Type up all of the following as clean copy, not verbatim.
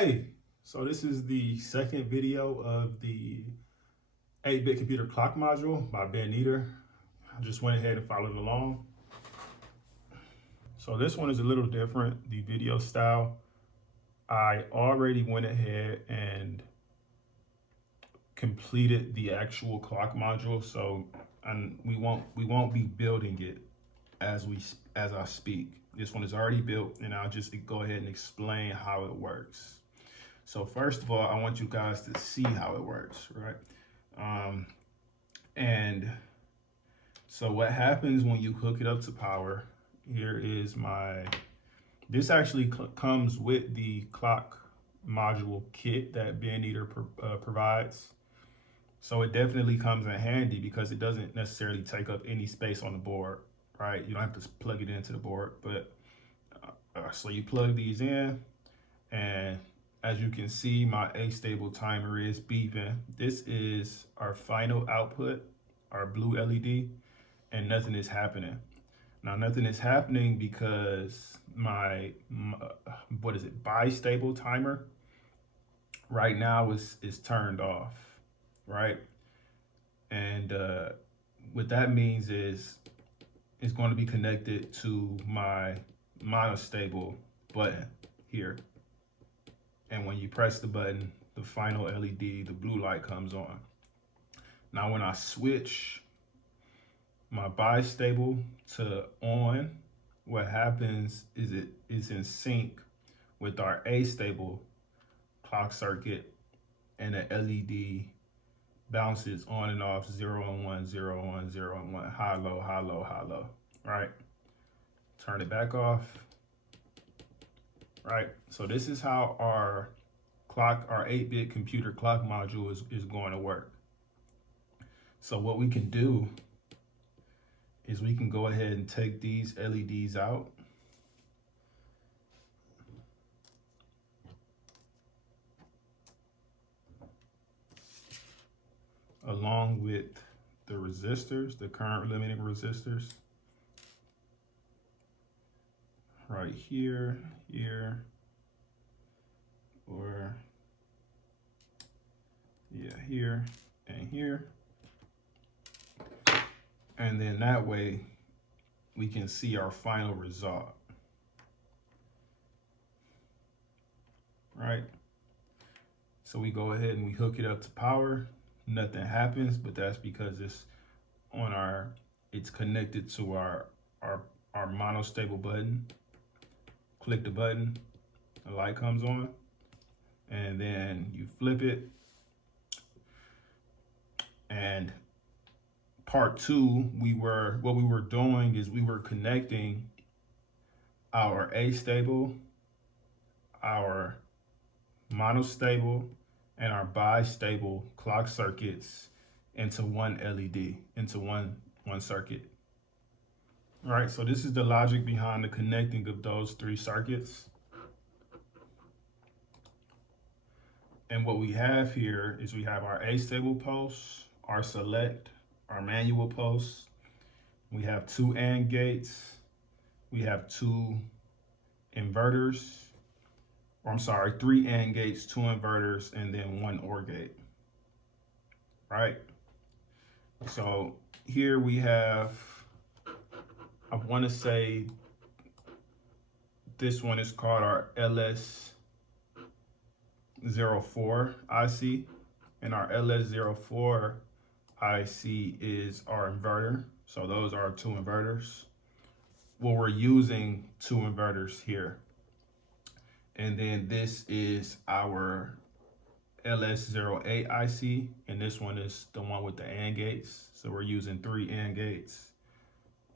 Hey, so this is the second video of the 8-bit computer clock module by Ben Eater. I just went ahead and followed along. So this one is a little different, the video style. I already went ahead and completed the actual clock module, so we won't be building it as I speak. This one is already built, and I'll just go ahead and explain how it works. So first of all, I want you guys to see how it works, right? And so what happens when you hook it up to power, here is this actually comes with the clock module kit that Ben Eater provides. So it definitely comes in handy because it doesn't necessarily take up any space on the board, right? You don't have to plug it into the board, but so you plug these in, and as you can see, my A-stable timer is beeping. This is our final output, our blue LED, and nothing is happening. Now, nothing is happening because my bistable timer right now is turned off, right? And what that means is it's going to be connected to my monostable button here. And when you press the button, the final LED, the blue light comes on. Now, when I switch my bistable to on, what happens is it is in sync with our A-stable clock circuit, and the LED bounces on and off 0 and 1, 0 and 1, 0 and 1, high, low, high, low, high, low, right? Turn it back off, right? So this is how our 8-bit computer clock module is going to work. So what we can do is we can go ahead and take these LEDs out. Along with the resistors, the current limiting resistors. Right here, here, or yeah, here and here. And then that way we can see our final result, right? So we go ahead and we hook it up to power. Nothing happens, but that's because it's connected to our monostable button. Click the button, the light comes on, and then you flip it. And part two, what we were doing is we were connecting our A-stable, our monostable, and our bistable clock circuits into one LED, into one circuit. All right, so this is the logic behind the connecting of those three circuits. And what we have here is we have our A-stable pulse, our select, our manual pulse. We have 2 AND gates. We have 2 inverters. Or I'm sorry, 3 AND gates, 2 inverters, and then 1 OR gate. Right? So here we have, I want to say this one is called our LS04 IC, and our LS04 IC is our inverter. So those are 2 inverters. Well, we're using 2 inverters here. And then this is our LS08 IC, and this one is the one with the AND gates. So we're using 3 AND gates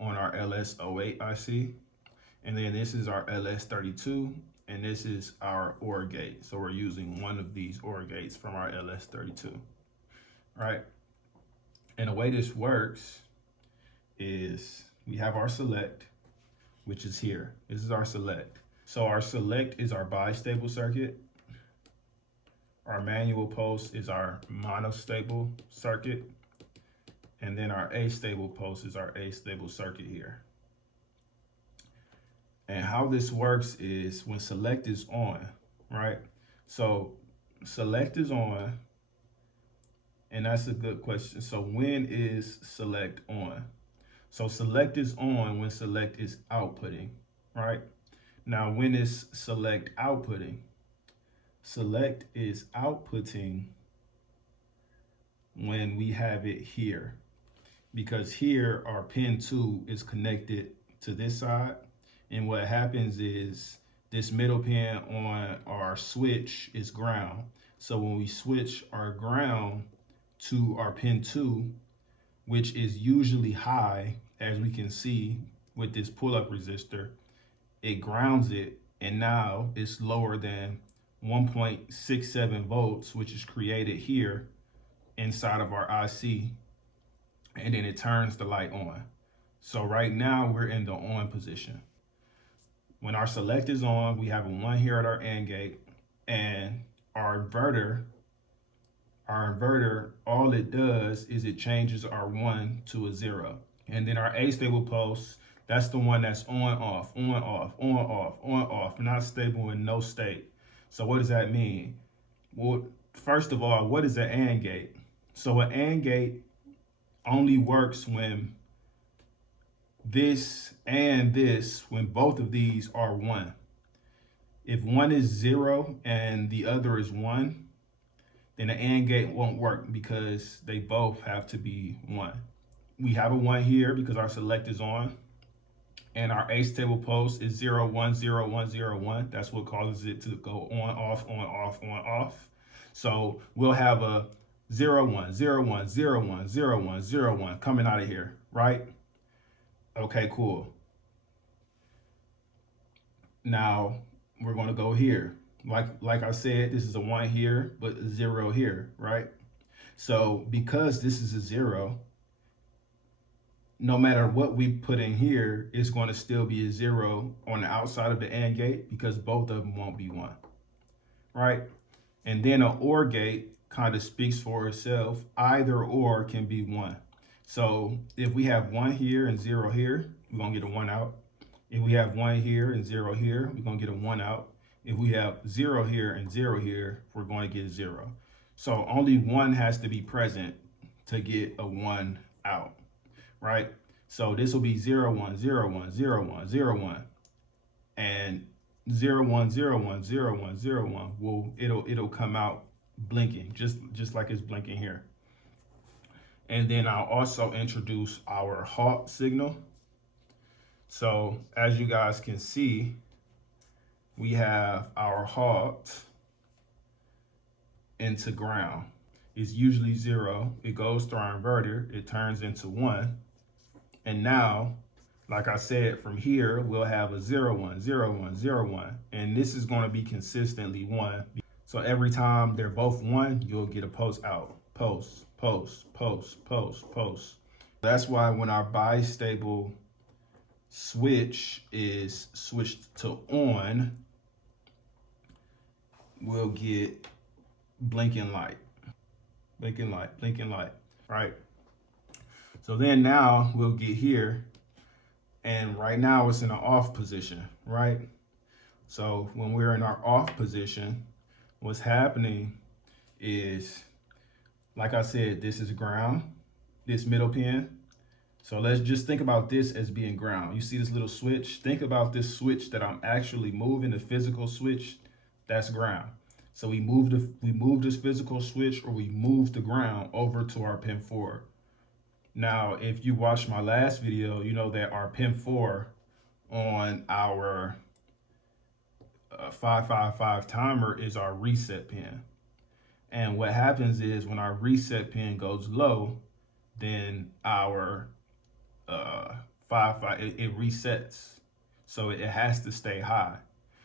on our LS08 IC. And then this is our LS32, and this is our OR gate. So we're using one of these OR gates from our LS32, right? And the way this works is we have our select, which is here. This is our select. So our select is our bistable circuit. Our manual pulse is our monostable circuit. And then our A-stable pulse is our A-stable circuit here. And how this works is when select is on, right? So select is on, and that's a good question. So when is select on? So select is on when select is outputting, right? Now, when is select outputting? Select is outputting when we have it here, because here our pin 2 is connected to this side, and what happens is this middle pin on our switch is ground. So when we switch our ground to our pin 2, which is usually high, as we can see with this pull-up resistor, it grounds it, and now it's lower than 1.67 volts, which is created here inside of our IC, and then it turns the light on. So right now we're in the on position. When our select is on, we have a 1 here at our AND gate, and our inverter, all it does is it changes our 1 to a 0. And then our astable pulse, that's the one that's on, off, on, off, on, off, on, off, not stable in no state. So what does that mean? Well, first of all, what is an AND gate? So an AND gate only works when this and this, when both of these are 1. If one is 0 and the other is 1, then the AND gate won't work because they both have to be 1. We have a 1 here because our select is on, and our astable pulse is 0, 1, 0, 1, 0, 1. That's what causes it to go on, off, on, off, on, off. So we'll have a 0, 1, 0, 1, 0, 1, 0, 1, 0, 1 coming out of here, right? Okay, cool. Now we're going to go here. Like I said, this is a 1 here, but a 0 here, right? So because this is a 0, no matter what we put in here, it's going to still be a 0 on the outside of the AND gate because both of them won't be 1, right? And then an OR gate kind of speaks for itself. Either or can be 1. So if we have 1 here and 0 here, we're going to get a 1 out. If we have 1 here and 0 here, we're going to get a 1 out. If we have 0 here and 0 here, we're going to get 0. So only 1 has to be present to get a 1 out, right? So this will be 0, 1, 0, 1, 0, 1, 0, 1. And 0, 1, 0, 1, 0, 1, 0, 1, it'll come out blinking, just like it's blinking here. And then I'll also introduce our halt signal. So as you guys can see, we have our halt into ground. It's usually 0. It goes through our inverter. It turns into 1. And now, like I said, from here, we'll have a 0, 1, 0, 1, 0, 1. And this is going to be consistently 1. So every time they're both 1, you'll get a post out. Post, post, post, post, post. That's why when our bistable switch is switched to on, we'll get blinking light, blinking light, blinking light, right? So then now we'll get here, and right now it's in an off position, right? So when we're in our off position, what's happening is, like I said, this is ground, this middle pin. So let's just think about this as being ground. You see this little switch? Think about this switch that I'm actually moving, the physical switch, that's ground. So we move this physical switch, or we move the ground over to our pin 4. Now, if you watched my last video, you know that our pin 4 on our 555 timer is our reset pin. And what happens is when our reset pin goes low, then our it resets. So it has to stay high.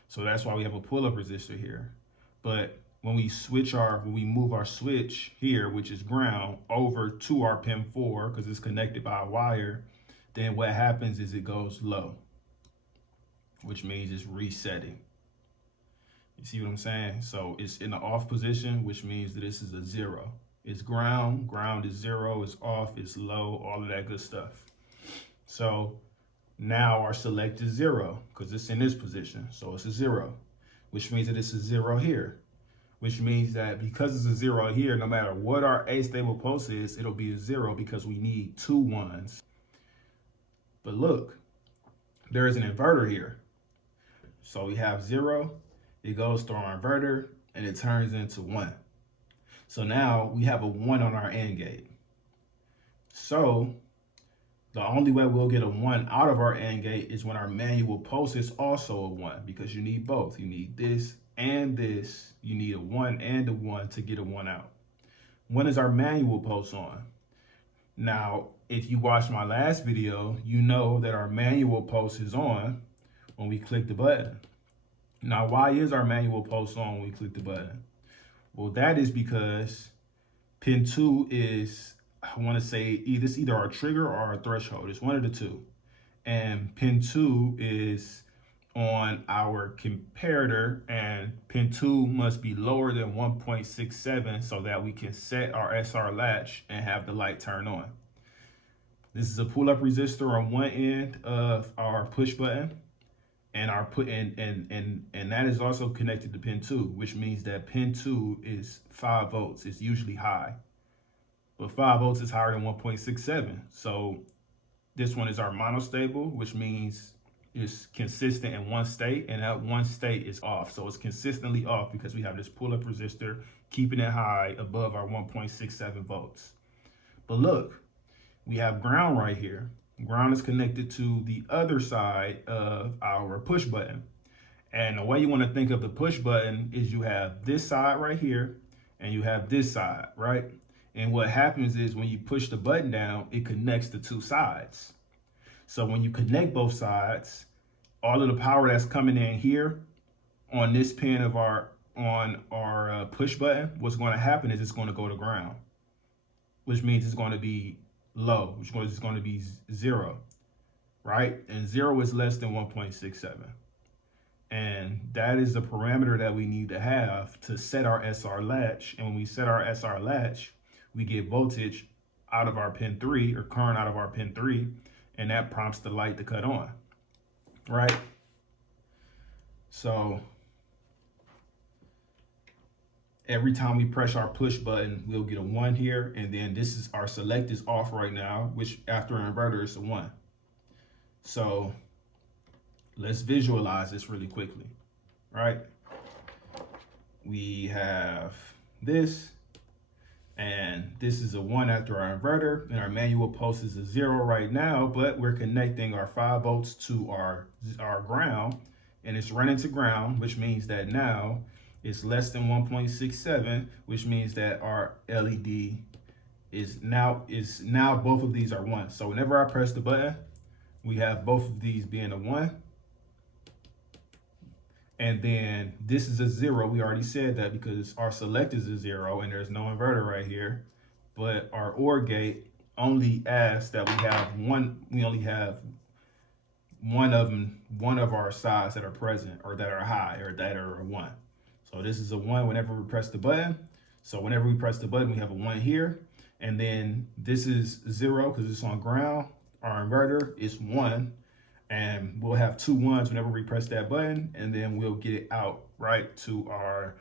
So that's why we have a pull-up resistor here. But when we move our switch here, which is ground, over to our pin 4, because it's connected by a wire, then what happens is it goes low, which means it's resetting. You see what I'm saying? So it's in the off position, which means that this is a 0. It's ground, ground is 0, it's off, it's low, all of that good stuff. So now our select is 0 because it's in this position. So it's a 0, which means that it's a 0 here. which means that because it's a 0 here, no matter what our astable pulse is, it'll be a 0 because we need 2 1s. But look, there is an inverter here. So we have 0, it goes through our inverter, and it turns into 1. So now we have a 1 on our AND gate. So the only way we'll get a 1 out of our AND gate is when our manual pulse is also a 1, because you need both. You need this and this. You need a 1 and a 1 to get a 1 out. When is our manual pulse on? Now, if you watched my last video, you know that our manual pulse is on when we click the button. Now, why is our manual pulse on when we click the button? Well, that is because pin 2 is, I want to say, it's either our trigger or our threshold. It's one of the two. And pin 2 is on our comparator, and pin 2 must be lower than 1.67 so that we can set our SR latch and have the light turn on. This is a pull-up resistor on one end of our push button, and our and that is also connected to pin 2, which means that pin 2 is 5 volts. It's usually high, but 5 volts is higher than 1.67. So this one is our monostable, which means it's consistent in one state, and that one state is off. So it's consistently off because we have this pull-up resistor keeping it high above our 1.67 volts. But look, we have ground right here. Ground is connected to the other side of our push button. And the way you want to think of the push button is you have this side right here and you have this side, right? And what happens is when you push the button down, it connects the two sides. So when you connect both sides, all of the power that's coming in here on this pin of our push button, what's going to happen is it's going to go to ground, which means it's going to be low, which is going to be 0, right? And 0 is less than 1.67. And that is the parameter that we need to have to set our SR latch. And when we set our SR latch, we get voltage out of our pin 3, or current out of our pin 3, and that prompts the light to cut on, right? So every time we press our push button, we'll get a 1 here, and then this is our select is off right now, which after an inverter is a 1. So let's visualize this really quickly, right? We have this, and this is a 1 after our inverter, and our manual pulse is a 0 right now, but we're connecting our 5 volts to our ground, and it's running to ground, which means that now it's less than 1.67, which means that our LED is now both of these are 1. So whenever I press the button, we have both of these being a 1. And then this is a 0. We already said that because our select is a 0 and there's no inverter right here. But our OR gate only asks that we only have one of our sides that are present, or that are high, or that are a 1. So this is a 1 whenever we press the button. So whenever we press the button, we have a 1 here. And then this is 0 because it's on ground. Our inverter is 1. And we'll have 2 1s whenever we press that button. And then we'll get it out right to our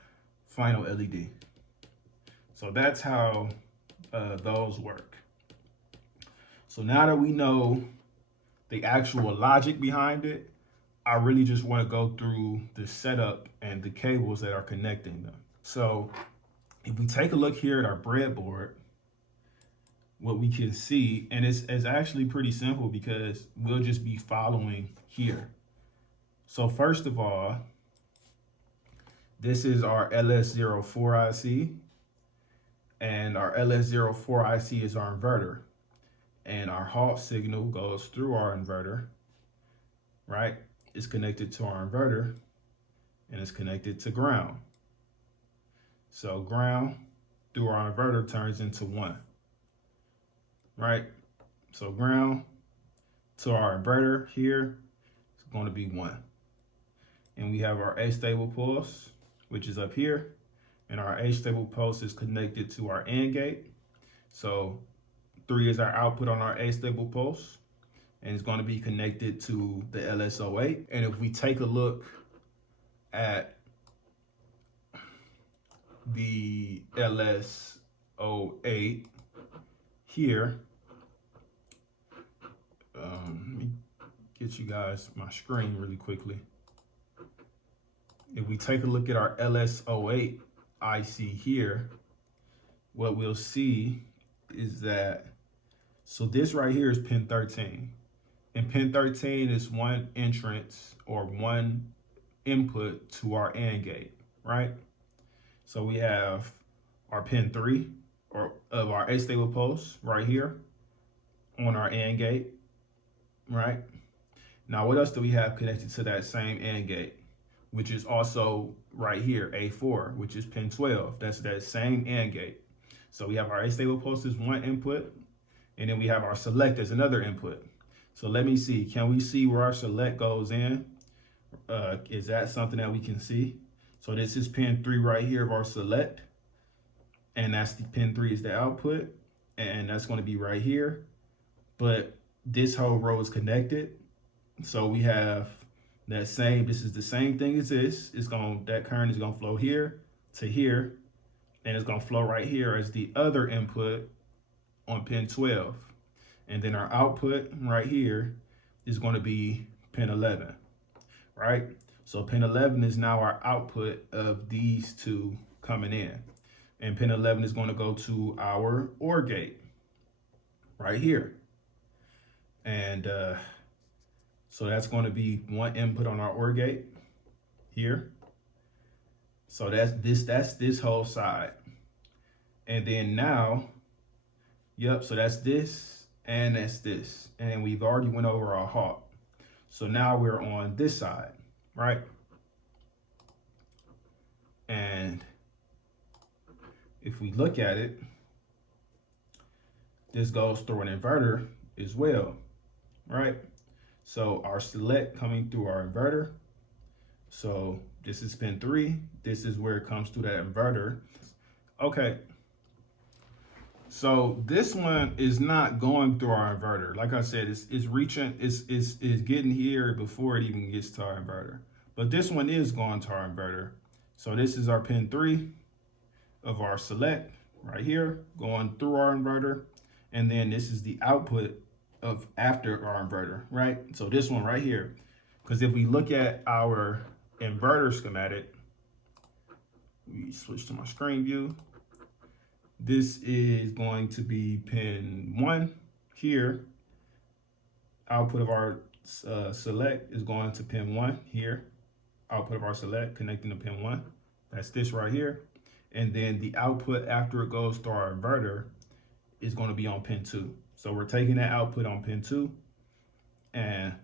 final LED. So that's how those work. So now that we know the actual logic behind it, I really just want to go through the setup and the cables that are connecting them. So if we take a look here at our breadboard, what we can see, and it's actually pretty simple because we'll just be following here. So first of all, this is our LS04 IC, and our LS04 IC is our inverter, and our halt signal goes through our inverter, right? It's connected to our inverter, and it's connected to ground. So ground through our inverter turns into 1, right? So ground to our inverter here is going to be 1. And we have our astable pulse, which is up here, and our astable pulse is connected to our AND gate. So 3 is our output on our astable pulse, and it's going to be connected to the LS08. And if we take a look at the LS08 here. Let me get you guys my screen really quickly. If we take a look at our LS08 IC here, what we'll see is that, so this right here is pin 13. And pin 13 is one entrance or one input to our AND gate, right? So we have our pin 3 or of our astable post right here on our AND gate, right? Now, what else do we have connected to that same AND gate, which is also right here, A4, which is pin 12. That's that same AND gate. So we have our astable post as one input, and then we have our select as another input. So let me see, can we see where our select goes in? Is that something that we can see? So this is pin 3 right here of our select, and that's the pin 3 is the output, and that's going to be right here. But this whole row is connected. So we have that same, this is the same thing as this. That current is gonna flow here to here, and it's gonna flow right here as the other input on pin 12. And then our output right here is gonna be pin 11, right? So pin 11 is now our output of these two coming in. And pin 11 is gonna go to our OR gate right here. And so that's going to be one input on our OR gate here. So that's this whole side. And then now, yep, so that's this and that's this. And we've already went over our halt. So now we're on this side, right? And if we look at it, this goes through an inverter as well, right? So our select coming through our inverter. So this is pin 3. This is where it comes through that inverter. Okay. So this one is not going through our inverter. Like I said, it's getting here before it even gets to our inverter. But this one is going to our inverter. So this is our pin 3 of our select right here, going through our inverter. And then this is the output of after our inverter, right? So this one right here, because if we look at our inverter schematic, we switch to my screen view. This is going to be pin 1 here. Output of our select is going to pin 1 here. Output of our select connecting to pin 1. That's this right here. And then the output after it goes to our inverter is going to be on pin 2. So we're taking that output on pin 2, and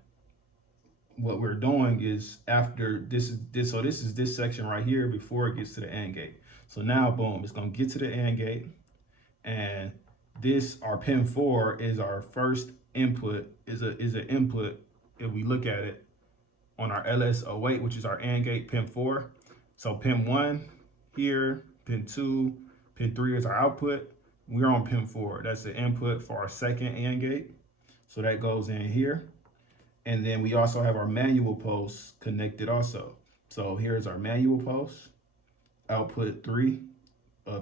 what we're doing is after this is this section right here before it gets to the AND gate. So now, boom, it's gonna get to the AND gate, and this, our pin 4, is our first input, is an input if we look at it on our LS08, which is our AND gate, pin 4. So pin 1 here, pin 2, pin 3 is our output. We're on pin 4. That's the input for our second AND gate. So that goes in here. And then we also have our manual posts connected also. So here's our manual post, output 3,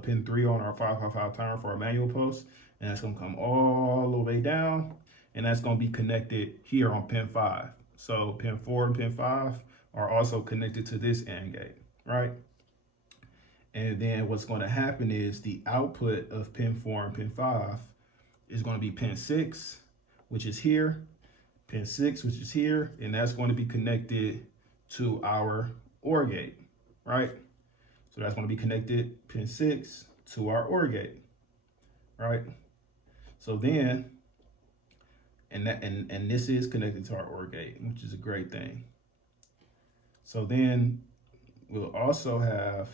pin 3 on our 555 timer for our manual post. And that's gonna come all the way down. And that's gonna be connected here on pin 5. So pin 4 and pin 5 are also connected to this AND gate, right? And then what's going to happen is the output of pin 4 and pin 5 is going to be pin 6, which is here, pin 6, which is here, and that's going to be connected to our OR gate, right? So that's going to be connected, pin 6, to our OR gate, right? So then, and this is connected to our OR gate, which is a great thing. So then we'll also have,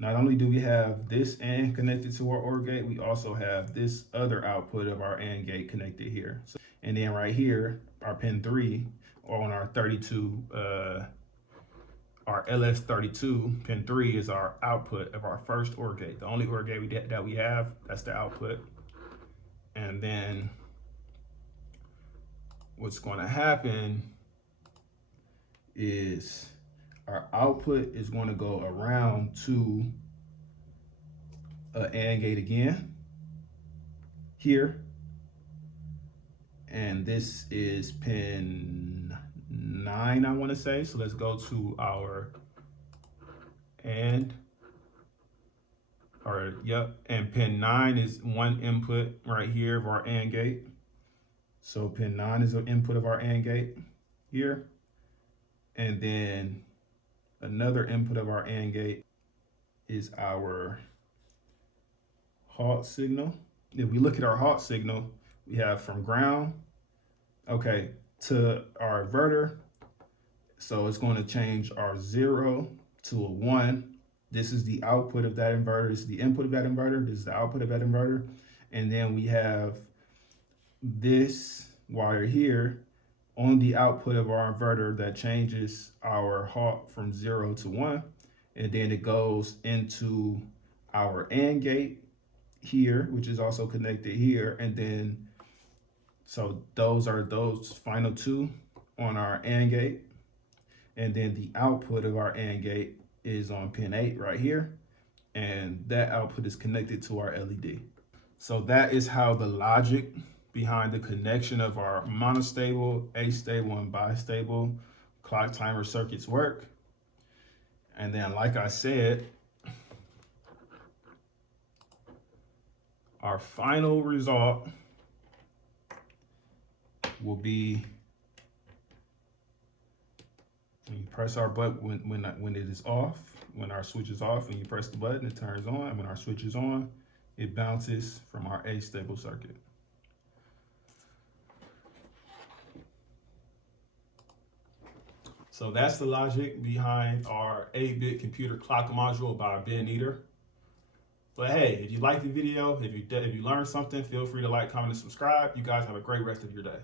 not only do we have this AND connected to our OR gate, we also have this other output of our AND gate connected here. So, and then right here, our pin 3 on our 32, our LS32, pin 3 is our output of our first OR gate. The only OR gate that we have, that's the output. And then what's going to happen is our output is going to go around to an AND gate again here. And this is pin 9, I want to say. So let's go to our and pin 9 is one input right here of our AND gate. So pin 9 is an input of our AND gate here. And then another input of our AND gate is our halt signal. If we look at our halt signal, we have from ground, to our inverter. So it's going to change our 0 to a 1. This is the output of that inverter. This is the input of that inverter. This is the output of that inverter. And then we have this wire here on the output of our inverter that changes our halt from 0 to 1. And then it goes into our AND gate here, which is also connected here. And then, so those are those final two on our AND gate. And then the output of our AND gate is on pin 8 right here. And that output is connected to our LED. So that is how the logic behind the connection of our monostable, astable, and bistable clock timer circuits work. And then, like I said, our final result will be when you press our button, when it is off, when our switch is off, and you press the button, it turns on. And when our switch is on, it bounces from our astable circuit. So that's the logic behind our 8-bit computer clock module by Ben Eater. But hey, if you liked the video, if you learned something, feel free to like, comment, and subscribe. You guys have a great rest of your day.